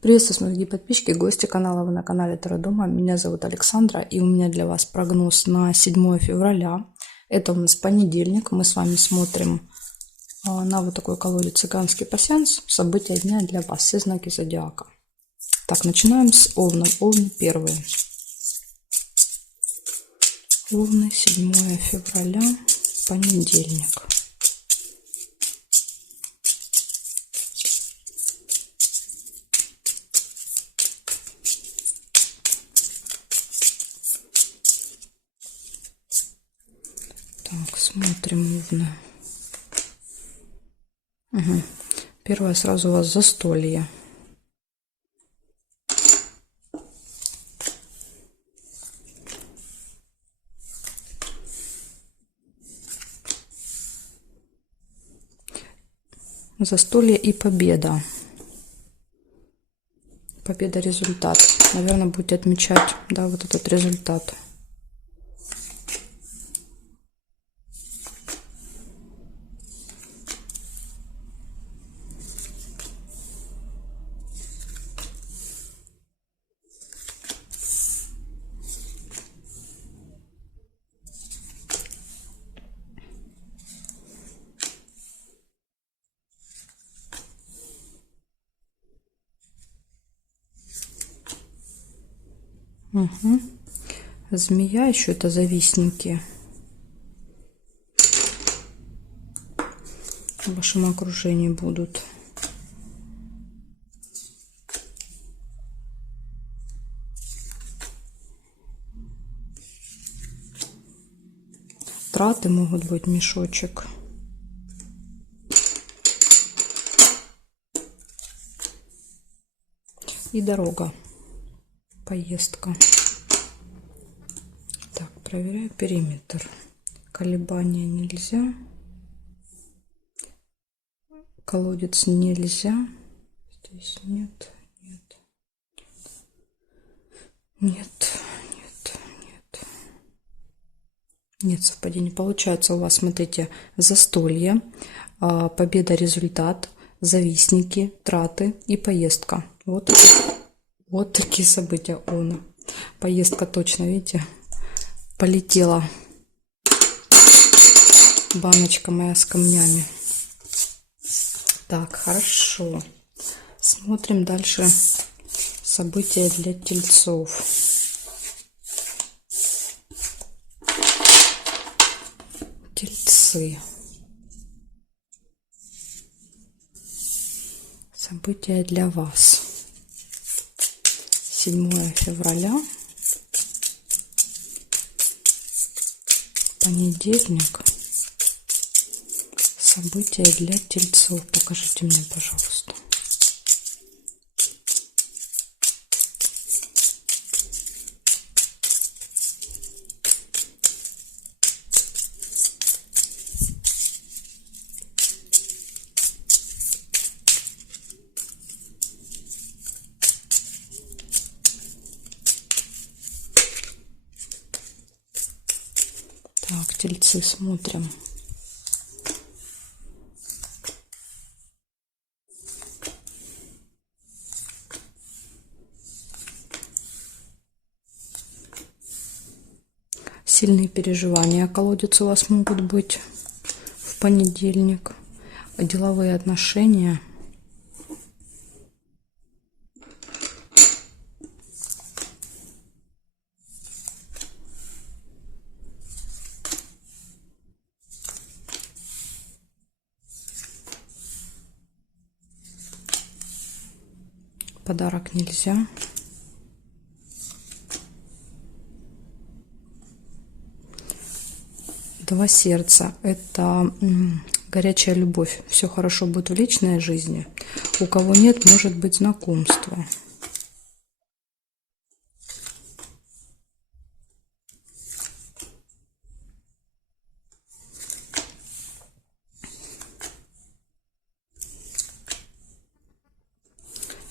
Приветствую, дорогие подписчики, гости канала. Вы на канале Таро Дома. Меня зовут Александра, и у меня для вас прогноз на 7 февраля. Это у нас понедельник. Мы с вами смотрим на вот такой колоде «Цыганский пасьянс». События дня для вас. Все знаки зодиака. Так, начинаем с Овна. Овны первые. Овны, 7 февраля, понедельник. Так, смотрим Овны. Первое сразу у вас застолье. Застолье и победа. Победа, результат. Наверное, будете отмечать, да, вот этот результат. Змея, еще это завистники в вашем окружении будут. Траты могут быть, мешочек. И дорога, поездка. Так, проверяю периметр. Колебания нельзя. Колодец нельзя. Здесь нет, нет, нет, нет, нет. Нет совпадений. Получается у вас, смотрите, застолье, победа, результат, завистники, траты и поездка. Вот такие события Овна. Поездка точно, видите, полетела баночка моя с камнями. Так, хорошо. Смотрим дальше события для тельцов. Тельцы. События для вас. 7 февраля. Понедельник. События для тельцов. Покажите мне, пожалуйста. Так, тельцы, смотрим. Сильные переживания, колодец, у вас могут быть в понедельник. Деловые отношения. Подарок нельзя. Два сердца. Это горячая любовь. Все хорошо будет в личной жизни. У кого нет, может быть знакомство.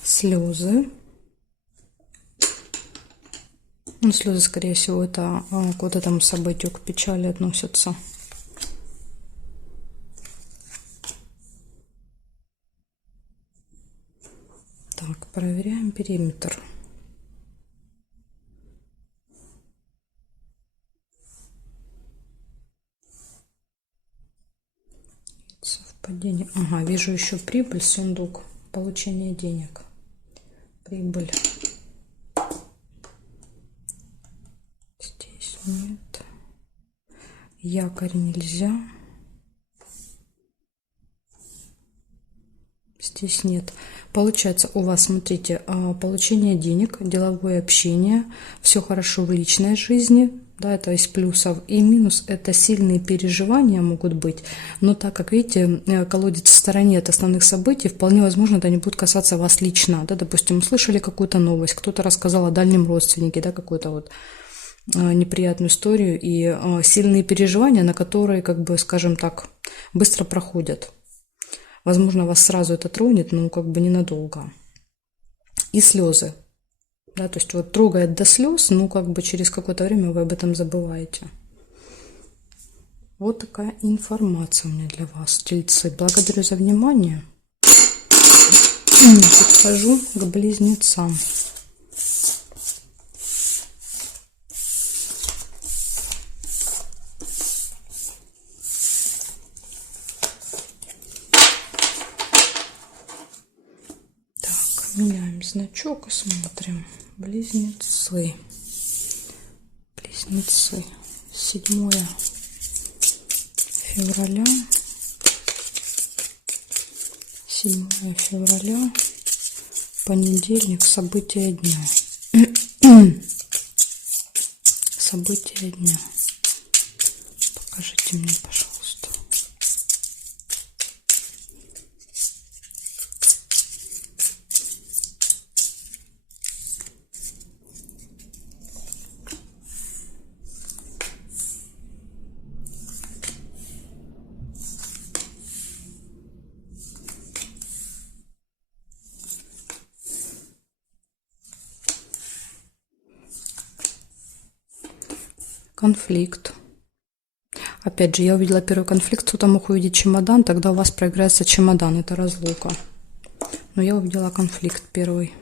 Слезы. Ну, слезы, скорее всего, это к вот этому событию, к печали относятся. Так, Так, проверяем периметр. Совпадение. Ага, вижу еще прибыль, сундук, получение денег. Прибыль. Здесь нет. Якорь нельзя. Здесь нет. Получается у вас, смотрите, получение денег, деловое общение, все хорошо в личной жизни, да, это из плюсов. И минус — это сильные переживания могут быть, но так как, видите, колодец в стороне от основных событий, вполне возможно, это не будет касаться вас лично, да, допустим, услышали какую-то новость, кто-то рассказал о дальнем родственнике, да, какую-то вот неприятную историю, и сильные переживания, на которые, как бы, скажем так, быстро проходят. Возможно, вас сразу это тронет, но как бы ненадолго. И слезы. Да, то есть вот трогает до слез, но как бы через какое-то время вы об этом забываете. Вот такая информация у меня для вас, тельцы. Благодарю за внимание. Подхожу к близнецам. Меняем значок и смотрим. Близнецы. Близнецы. 7 февраля. 7 февраля. Понедельник. События дня. События дня. Покажите мне, пожалуйста. Конфликт. Опять же, я увидела первый конфликт, кто-то мог увидеть чемодан, тогда у вас проиграется чемодан, это разлука. Но я увидела конфликт первый.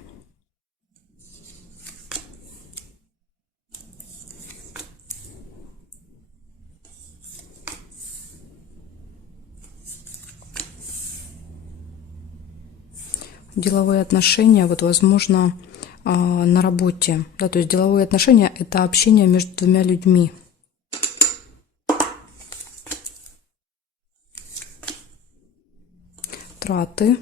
Деловые отношения, вот, возможно, на работе, да, то есть деловые отношения — это общение между двумя людьми. Траты.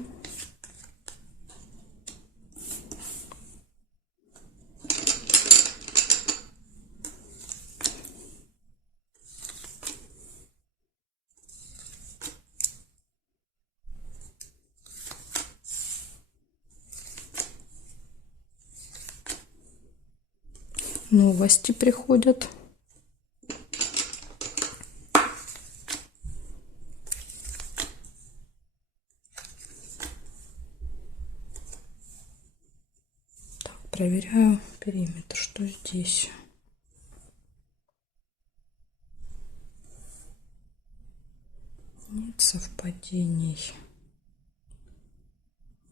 Новости приходят. Так, проверяю периметр, что здесь. Нет совпадений.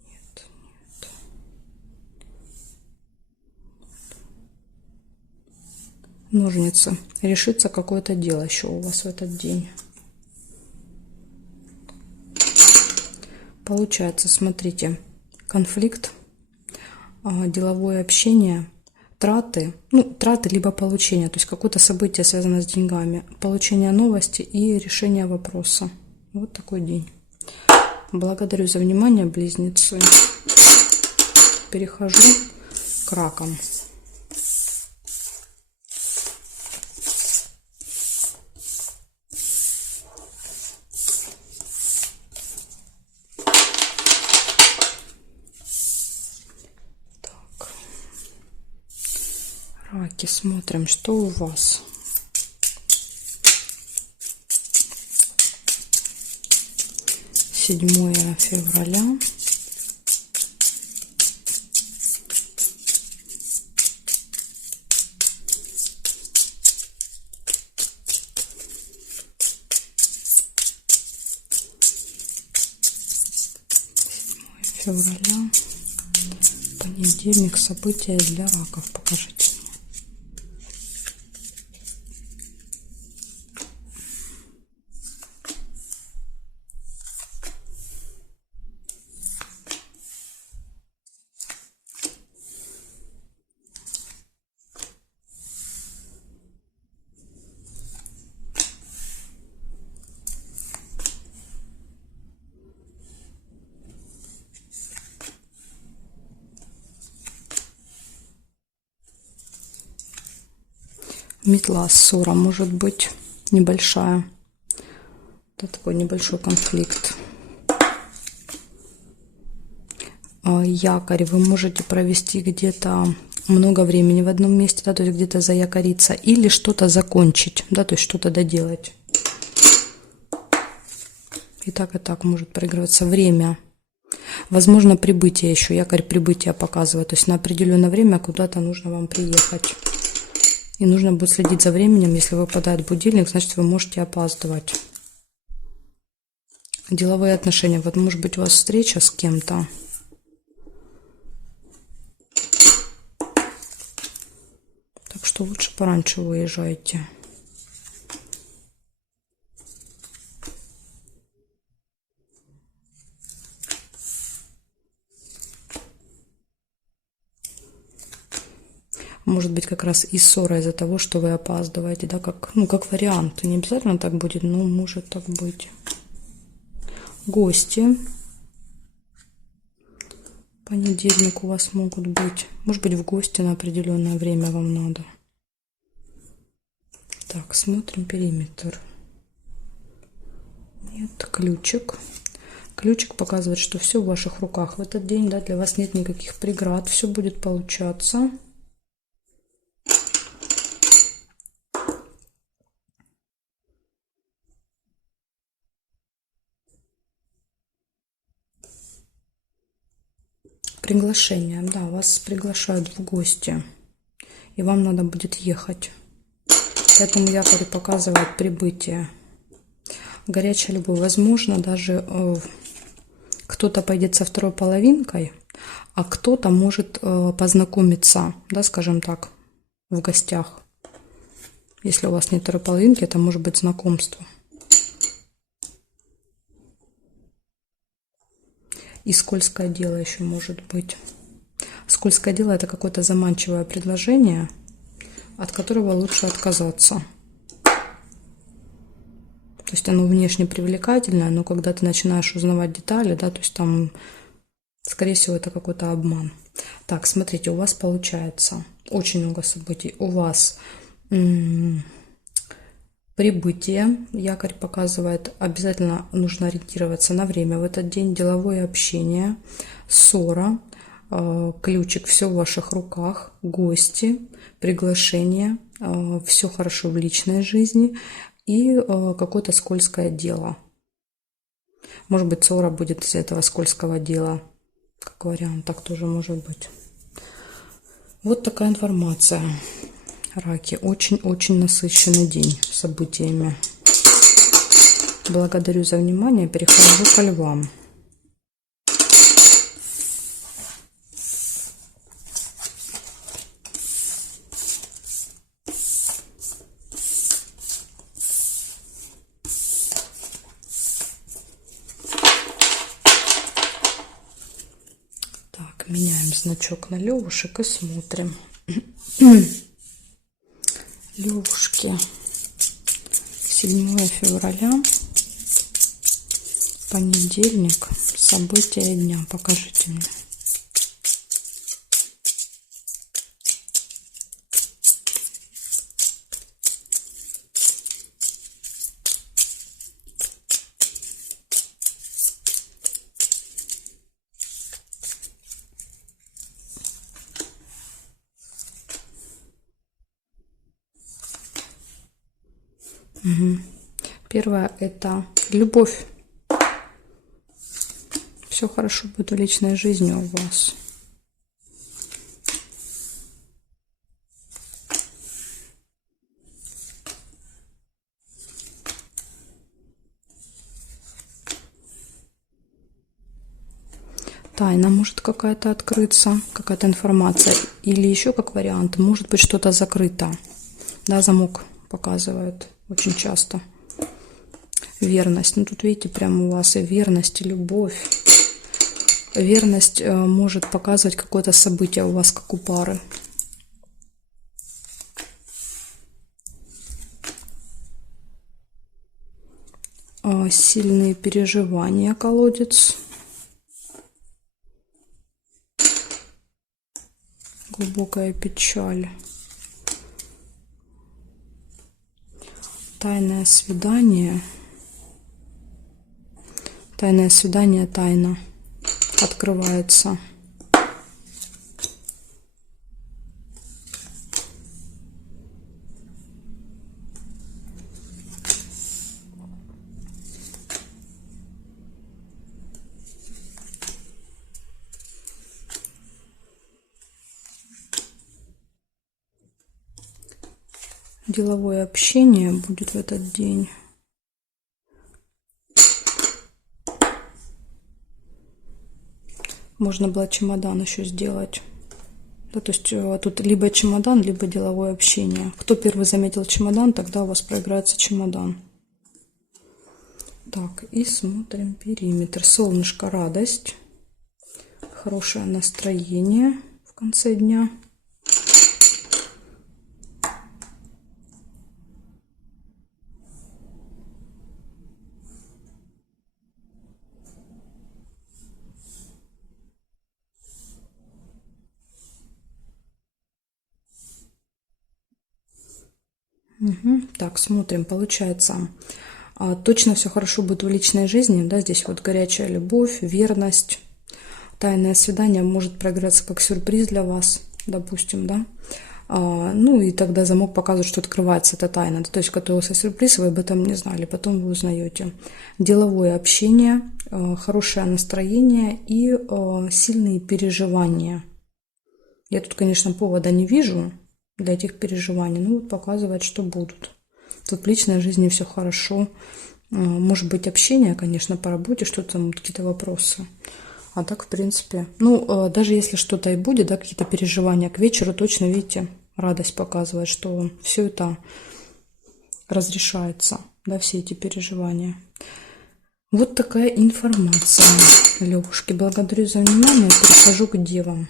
Нет. Ножницы. Решится какое-то дело еще у вас в этот день. Получается, смотрите, конфликт, деловое общение, траты, траты либо получение, то есть какое-то событие связано с деньгами, получение новости и решение вопроса. Вот такой день. Благодарю за внимание, близнецы. Перехожу к ракам. Раки, смотрим, что у вас. Седьмое февраля. Февраля. Понедельник. События для раков. Покажите мне. Метла, ссора может быть небольшая. Это такой небольшой конфликт. Якорь вы можете провести где-то много времени в одном месте, да, то есть где-то заякориться или что-то закончить, да, то есть что-то доделать. И так может проигрываться время. Возможно, прибытие еще, якорь прибытия показывает, то есть на определенное время куда-то нужно вам приехать. И нужно будет следить за временем. Если выпадает будильник, значит, вы можете опаздывать. Деловые отношения. Вот может быть у вас встреча с кем-то. Так что лучше пораньше выезжайте. Может быть, как раз и ссора из-за того, что вы опаздываете, да, как вариант. Не обязательно так будет, но может так быть. Гости. Понедельник у вас могут быть. Может быть, в гости на определенное время вам надо. Так, смотрим периметр. Нет, ключик. Ключик показывает, что все в ваших руках в этот день, да, для вас нет никаких преград, все будет получаться. Приглашение, да, вас приглашают в гости, и вам надо будет ехать. Поэтому якорь показывает прибытие. Горячая любовь. Возможно, даже кто-то пойдет со второй половинкой, а кто-то может познакомиться, да, скажем так, в гостях. Если у вас нет второй половинки, это может быть знакомство. И скользкое дело еще может быть. Скользкое дело – это какое-то заманчивое предложение, от которого лучше отказаться. То есть оно внешне привлекательное, но когда ты начинаешь узнавать детали, да, то есть там, скорее всего, это какой-то обман. Так, смотрите, у вас получается очень много событий. У вас прибытие, якорь показывает, обязательно нужно ориентироваться на время в этот день, деловое общение, ссора, ключик, все в ваших руках, гости, приглашение, все хорошо в личной жизни и какое-то скользкое дело. Может быть, ссора будет из этого скользкого дела, как вариант, так тоже может быть. Вот такая информация. Раки. Очень-очень насыщенный день событиями. Благодарю за внимание. Перехожу к львам. Так, меняем значок на левушек и смотрим. Левушки. 7 февраля. Понедельник. События дня. Покажите мне. Первое – это любовь. Все хорошо будет в личной жизни у вас. тайна может какая-то открыться, какая-то информация. Или еще как вариант, может быть что-то закрыто. Да, замок показывает очень часто. Верность. Ну, тут видите, прямо у вас и верность, и любовь. Верность может показывать какое-то событие у вас, как у пары. Сильные переживания, колодец. Глубокая печаль. Тайное свидание. Тайное свидание, тайна открывается. Деловое общение будет в этот день. Можно было чемодан еще сделать. Да, то есть тут либо чемодан, либо деловое общение. Кто первый заметил чемодан, тогда у вас проиграется чемодан. Так, и смотрим периметр. Солнышко, радость. Хорошее настроение в конце дня. Угу. Так, смотрим, получается, точно все хорошо будет в личной жизни, да, здесь вот горячая любовь, верность, тайное свидание может проиграться как сюрприз для вас, допустим, да, ну и тогда замок показывает, что открывается эта тайна, то есть готовился сюрприз, вы об этом не знали, потом вы узнаете. Деловое общение, хорошее настроение и сильные переживания. Я тут, конечно, повода не вижу для этих переживаний, ну вот показывает, что будут. Тут в личной жизни все хорошо. Может быть, общение, конечно, по работе, что-то там, какие-то вопросы. А так, в принципе, ну, даже если что-то и будет, да, какие-то переживания, к вечеру точно, видите, радость показывает, что все это разрешается, да, все эти переживания. Вот такая информация, Левушки. Благодарю за внимание. Перехожу к девам.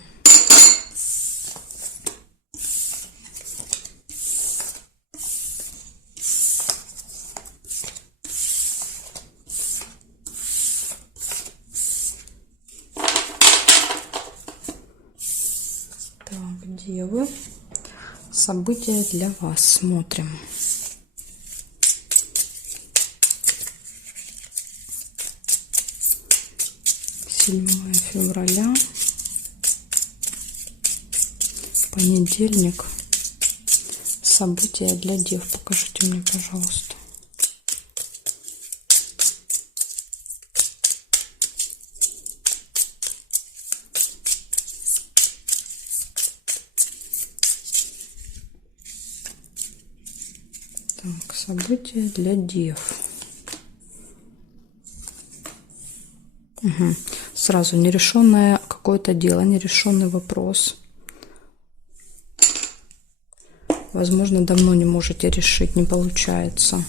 Так, девы. События для вас смотрим. Седьмое февраля. Понедельник. События для дев. Покажите мне, пожалуйста. Так, события для дев. Угу. Сразу нерешенное какое-то дело, нерешенный вопрос. Возможно, давно не можете решить, не получается.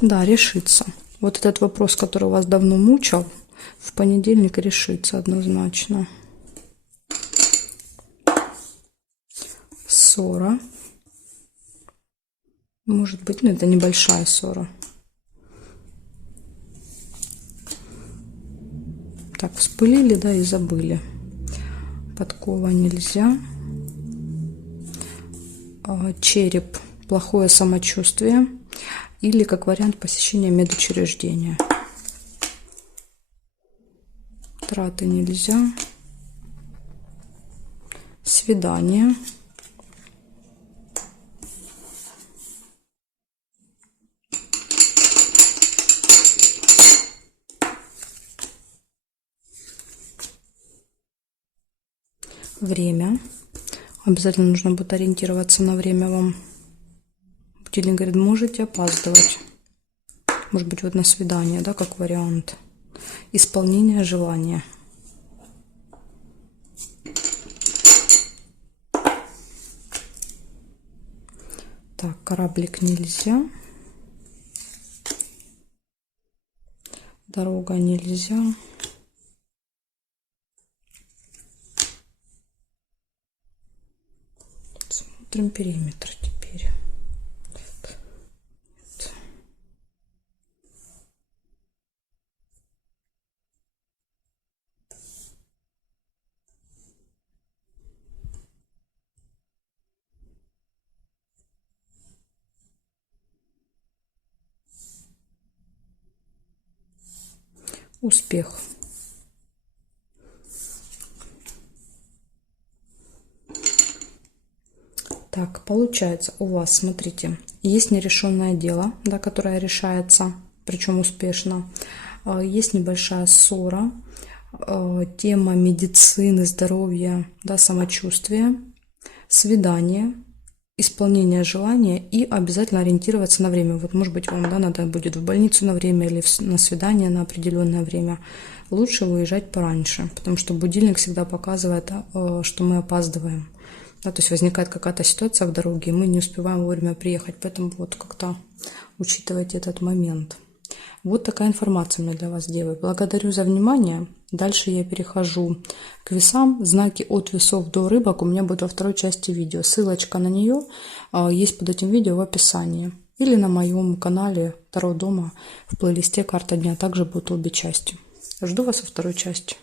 Да, решится. Вот этот вопрос, который вас давно мучил, в понедельник решится однозначно. Ссора. Может быть, ну это небольшая ссора. Так, вспылили, да, и забыли. Подкова нельзя. Череп. Плохое самочувствие. Или как вариант посещения медучреждения. Траты нельзя. Свидание. время. Обязательно нужно будет ориентироваться на время вам. Будильник говорит, можете опаздывать. Может быть, вот на свидание, да, как вариант. Исполнение желания. Так, кораблик нельзя. Дорога нельзя. Смотрим периметр теперь. Нет. Нет. Успех. Так, получается у вас, смотрите, есть нерешенное дело, да, которое решается, причем успешно. Есть небольшая ссора, тема медицины, здоровья, да, самочувствия, свидание, исполнение желания и обязательно ориентироваться на время. Вот, может быть, вам, да, надо будет в больницу на время или на свидание на определенное время. Лучше выезжать пораньше, потому что будильник всегда показывает, что мы опаздываем. Да, то есть возникает какая-то ситуация в дороге, и мы не успеваем вовремя приехать. Поэтому вот как-то учитывайте этот момент. Вот такая информация у меня для вас, девы. Благодарю за внимание. Дальше я перехожу к весам. Знаки от весов до рыбок у меня будут во второй части видео. Ссылочка на нее есть под этим видео в описании. Или на моем канале Таро дома в плейлисте «Карта дня». Также будут обе части. Жду вас во второй части.